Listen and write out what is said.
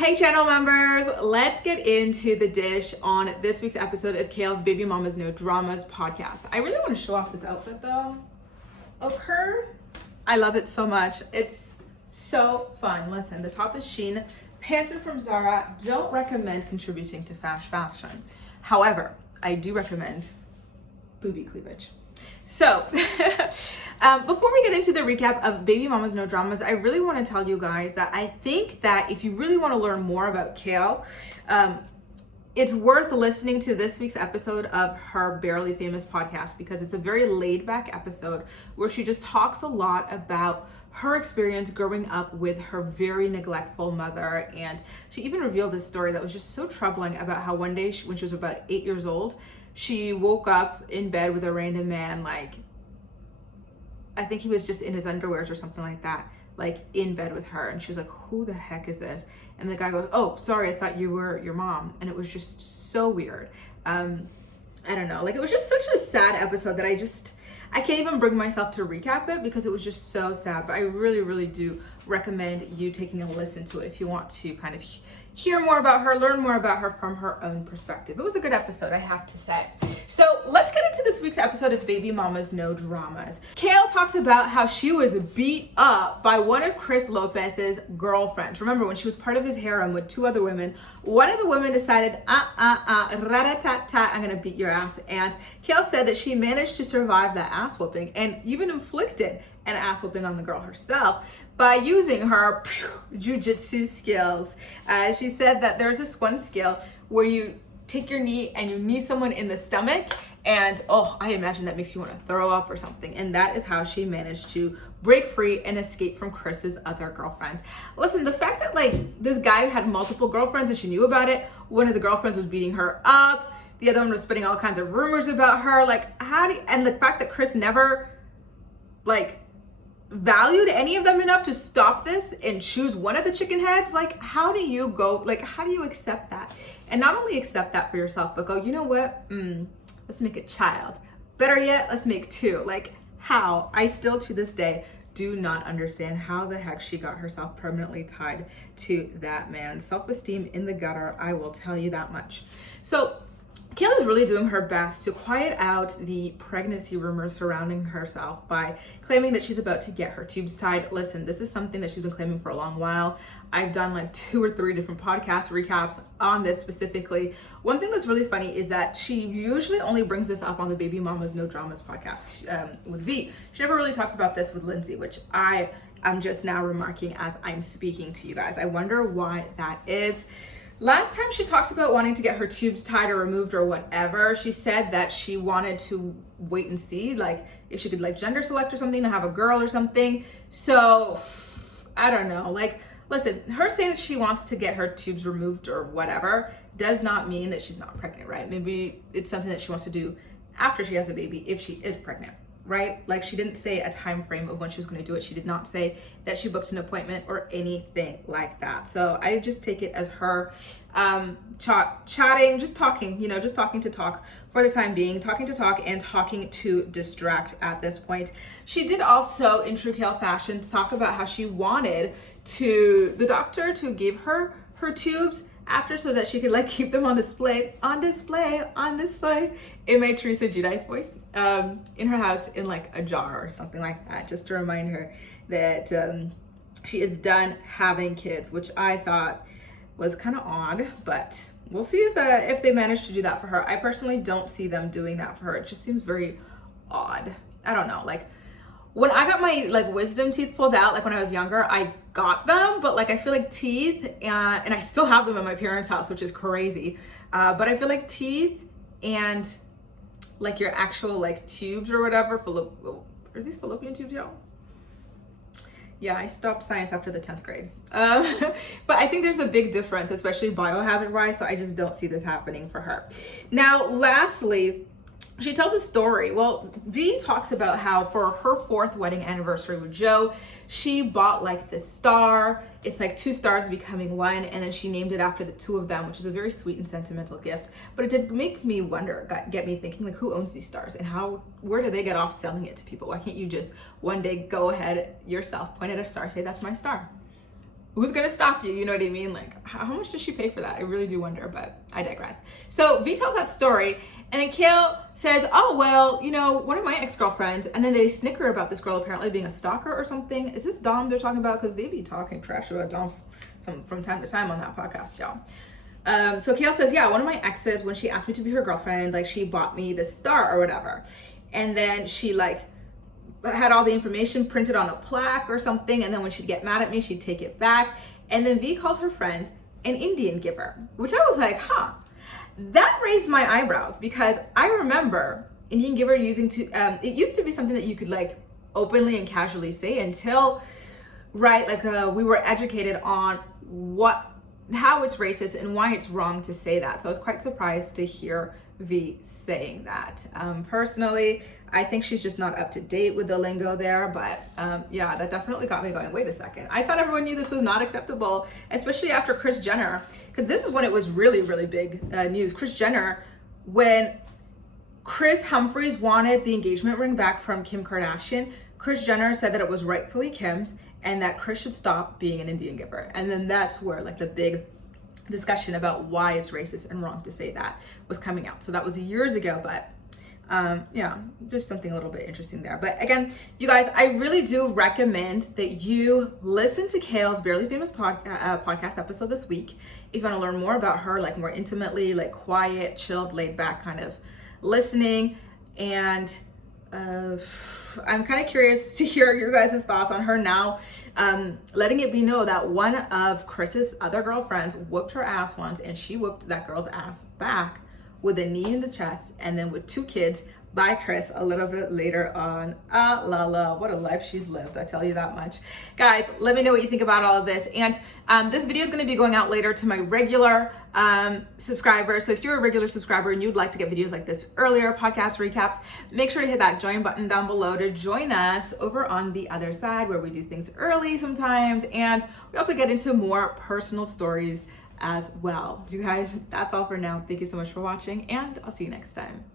Hey channel members, let's get into the dish on this week's episode of Kail's Baby Mama's No Dramas podcast. I really want to show off this outfit though. I love it so much. It's so fun. Listen, the top is Shein, pants are from Zara. Don't recommend contributing to fast fashion. However, I do recommend booby cleavage. So, before we get into the recap of Baby Mama's No Dramas, I really want to tell you guys that I think that if you really want to learn more about Kail, it's worth listening to this week's episode of her Barely Famous podcast because it's a very laid back episode where she just talks a lot about her experience growing up with her very neglectful mother. And she even revealed this story that was just so troubling about how one day when she was about 8 years old, she woke up in bed with a random man, like, I think he was just in his underwears or something like that, like in bed with her. And she was like, who the heck is this? And the guy goes, oh, sorry, I thought you were your mom. And it was just so weird. I don't know, like it was just such a sad episode that I can't even bring myself to recap it because it was just so sad. But I really, really do recommend you taking a listen to it if you want to kind of hear more about her, learn more about her from her own perspective. It was a good episode, I have to say. So let's get into this week's episode of Baby Mama's No Dramas. Kail talks about how she was beat up by one of Chris Lopez's girlfriends. Remember, when she was part of his harem with two other women, one of the women decided, rat-a-tat-tat, I'm gonna beat your ass. And Kail said that she managed to survive that ass whooping and even inflicted an ass whooping on the girl herself by using her jujitsu skills. She said that there's this one skill where you take your knee and you knee someone in the stomach, and I imagine that makes you want to throw up or something. And that is how she managed to break free and escape from Chris's other girlfriend. Listen, the fact that like this guy had multiple girlfriends and she knew about it, one of the girlfriends was beating her up, the other one was spinning all kinds of rumors about her, like and the fact that Chris never valued any of them enough to stop this and choose one of the chicken heads, like how do you accept that? And not only accept that for yourself, but go, you know what, let's make a child. Better yet, let's make two. Like how? I still to this day do not understand how the heck she got herself permanently tied to that man. Self-esteem in the gutter, I will tell you that much. So Kail is really doing her best to quiet out the pregnancy rumors surrounding herself by claiming that she's about to get her tubes tied. Listen, this is something that she's been claiming for a long while. I've done like 2 or 3 different podcast recaps on this specifically. One thing that's really funny is that she usually only brings this up on the Baby Mama's No Dramas podcast with V. She never really talks about this with Lindsay, which I'm just now remarking as I'm speaking to you guys. I wonder why that is. Last time she talked about wanting to get her tubes tied or removed or whatever, she said that she wanted to wait and see, like if she could like gender select or something to have a girl or something. So I don't know, like, listen, her saying that she wants to get her tubes removed or whatever does not mean that she's not pregnant, right? Maybe it's something that she wants to do after she has the baby if she is pregnant, right? Like she didn't say a time frame of when she was going to do it. She did not say that she booked an appointment or anything like that. So I just take it as her chatting, just talking, just talking to talk for the time being, talking to talk and talking to distract at this point. She did also, in true Kail fashion, talk about how she wanted the doctor to give her tubes after so that she could like keep them on display in my Teresa Giudice voice in her house in like a jar or something like that, just to remind her that she is done having kids, which I thought was kind of odd, but we'll see if they manage to do that for her. I personally don't see them doing that for her. It just seems very odd. I don't know, like when I got my like wisdom teeth pulled out, like when I was younger, I got them, but like I feel like teeth, and I still have them at my parents' house, which is crazy. But I feel like teeth and like your actual like tubes or whatever, are these fallopian tubes, y'all? Yeah, I stopped science after the 10th grade. But I think there's a big difference, especially biohazard wise. So I just don't see this happening for her. Now, lastly, she tells a story. Well, V talks about how for her 4th wedding anniversary with Joe, she bought like this star. It's like 2 stars becoming one, and then she named it after the 2 of them, which is a very sweet and sentimental gift. But it did make me wonder, get me thinking, like, who owns these stars and where do they get off selling it to people? Why can't you just one day go ahead yourself, point at a star, say that's my star? who's gonna stop you? You know what I mean? Like, how much does she pay for that? I really do wonder, but I digress. So V tells that story, and then Kail says, oh, well, you know, one of my ex-girlfriends, and then they snicker about this girl apparently being a stalker or something. Is this Dom they're talking about? Because they be talking trash about Dom from time to time on that podcast, y'all. So Kail says, yeah, one of my exes, when she asked me to be her girlfriend, like, she bought me this star or whatever. And then she, like, had all the information printed on a plaque or something, and then when she'd get mad at me, she'd take it back. And then V calls her friend an Indian giver, which I was like, huh. That raised my eyebrows, because I remember Indian giver it used to be something that you could, like, openly and casually say until, right, like, we were educated on how it's racist and why it's wrong to say that. So I was quite surprised to hear V saying that. Personally, I think she's just not up to date with the lingo there, but yeah, that definitely got me going, wait a second. I thought everyone knew this was not acceptable, especially after Kris Jenner, because this is when it was really, really big news. Kris Jenner, when Kris Humphries wanted the engagement ring back from Kim Kardashian, Kris Jenner said that it was rightfully Kim's and that Kris should stop being an Indian giver. And then that's where, like, the big discussion about why it's racist and wrong to say that was coming out. So that was years ago, but yeah, there's something a little bit interesting there. But again, you guys, I really do recommend that you listen to Kail's Barely Famous podcast episode this week. If you want to learn more about her, like, more intimately, like, quiet, chilled, laid back kind of listening. And I'm kind of curious to hear your guys' thoughts on her now, letting it be known that one of Chris's other girlfriends whooped her ass once, and she whooped that girl's ass back with a knee in the chest, and then with 2 kids by Kris a little bit later on. La, what a life she's lived, I tell you that much. Guys, let me know what you think about all of this. And this video is going to be going out later to my regular subscribers. So if you're a regular subscriber and you'd like to get videos like this earlier, podcast recaps, make sure to hit that join button down below to join us over on the other side, where we do things early sometimes, and we also get into more personal stories as well. You guys, that's all for now. Thank you so much for watching, and I'll see you next time.